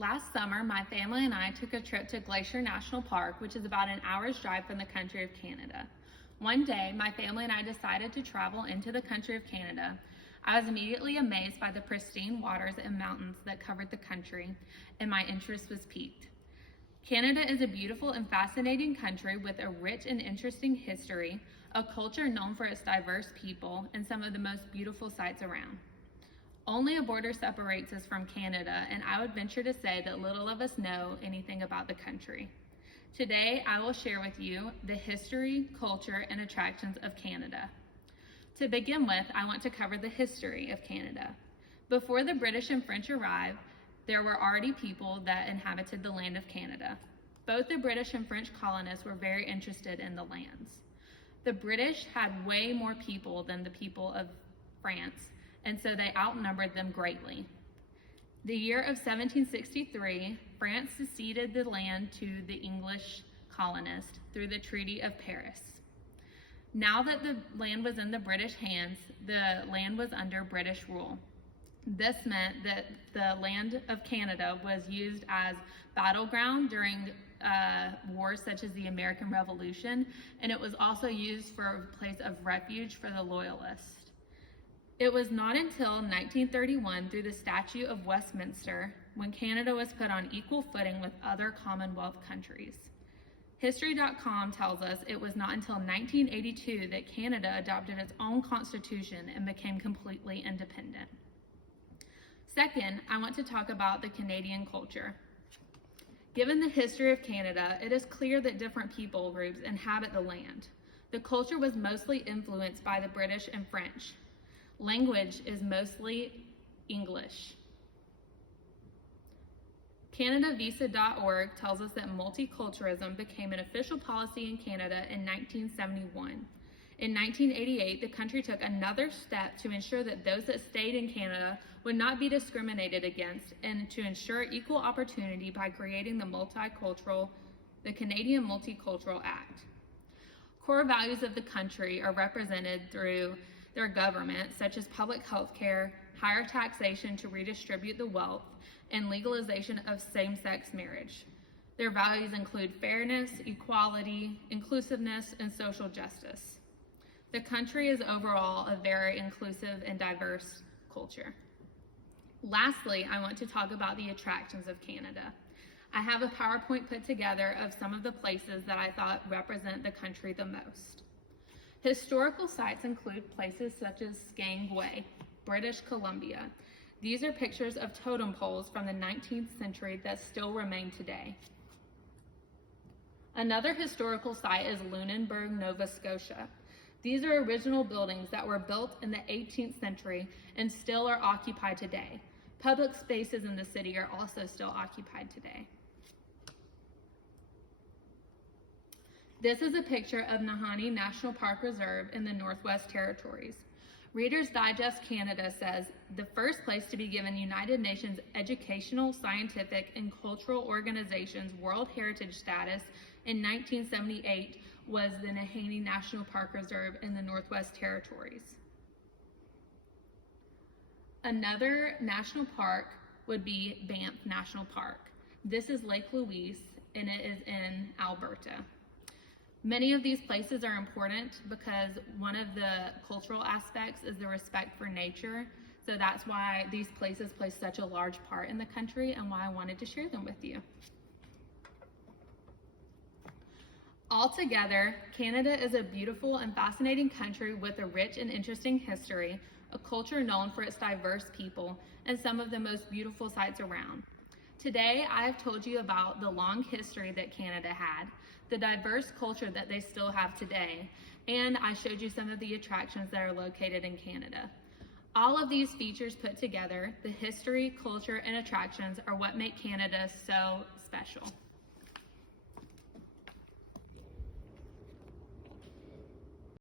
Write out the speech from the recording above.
Last summer, my family and I took a trip to Glacier National Park, which is about an hour's drive from the country of Canada. One day, my family and I decided to travel into the country of Canada. I was immediately amazed by the pristine waters and mountains that covered the country, and my interest was piqued. Canada is a beautiful and fascinating country with a rich and interesting history, a culture known for its diverse people, and some of the most beautiful sights around. Only a border separates us from Canada, and I would venture to say that little of us know anything about the country. Today, I will share with you the history, culture, and attractions of Canada. To begin with, I want to cover the history of Canada. Before the British and French arrived, there were already people that inhabited the land of Canada. Both the British and French colonists were very interested in the lands. The British had way more people than the people of France, and so they outnumbered them greatly. The year of 1763, France ceded the land to the English colonists through the Treaty of Paris. Now that the land was in the British hands, the land was under British rule. This meant that the land of Canada was used as battleground during wars such as the American Revolution, and it was also used for a place of refuge for the Loyalists. It was not until 1931, through the Statute of Westminster, when Canada was put on equal footing with other Commonwealth countries. History.com tells us it was not until 1982 that Canada adopted its own constitution and became completely independent. Second, I want to talk about the Canadian culture. Given the history of Canada, it is clear that different people groups inhabit the land. The culture was mostly influenced by the British and French. Language is mostly English. CanadaVisa.org tells us that multiculturalism became an official policy in Canada in 1971. In 1988, the country took another step to ensure that those that stayed in Canada would not be discriminated against and to ensure equal opportunity by creating the Canadian Multicultural Act. Core values of the country are represented through their government, such as public health care, higher taxation to redistribute the wealth, and legalization of same-sex marriage. Their values include fairness, equality, inclusiveness, and social justice. The country is overall a very inclusive and diverse culture. Lastly, I want to talk about the attractions of Canada. I have a PowerPoint put together of some of the places that I thought represent the country the most. Historical sites include places such as Skagway, British Columbia. These are pictures of totem poles from the 19th century that still remain today. Another historical site is Lunenburg, Nova Scotia. These are original buildings that were built in the 18th century and still are occupied today. Public spaces in the city are also still occupied today. This is a picture of Nahanni National Park Reserve in the Northwest Territories. Reader's Digest Canada says, the first place to be given United Nations Educational, Scientific, and Cultural Organization's World Heritage status in 1978 was the Nahanni National Park Reserve in the Northwest Territories. Another national park would be Banff National Park. This is Lake Louise, and it is in Alberta. Many of these places are important because one of the cultural aspects is the respect for nature. So that's why these places play such a large part in the country and why I wanted to share them with you. Altogether, Canada is a beautiful and fascinating country with a rich and interesting history, a culture known for its diverse people, and some of the most beautiful sights around. Today, I have told you about the long history that Canada had, the diverse culture that they still have today, and I showed you some of the attractions that are located in Canada. All of these features put together, the history, culture, and attractions are what make Canada so special.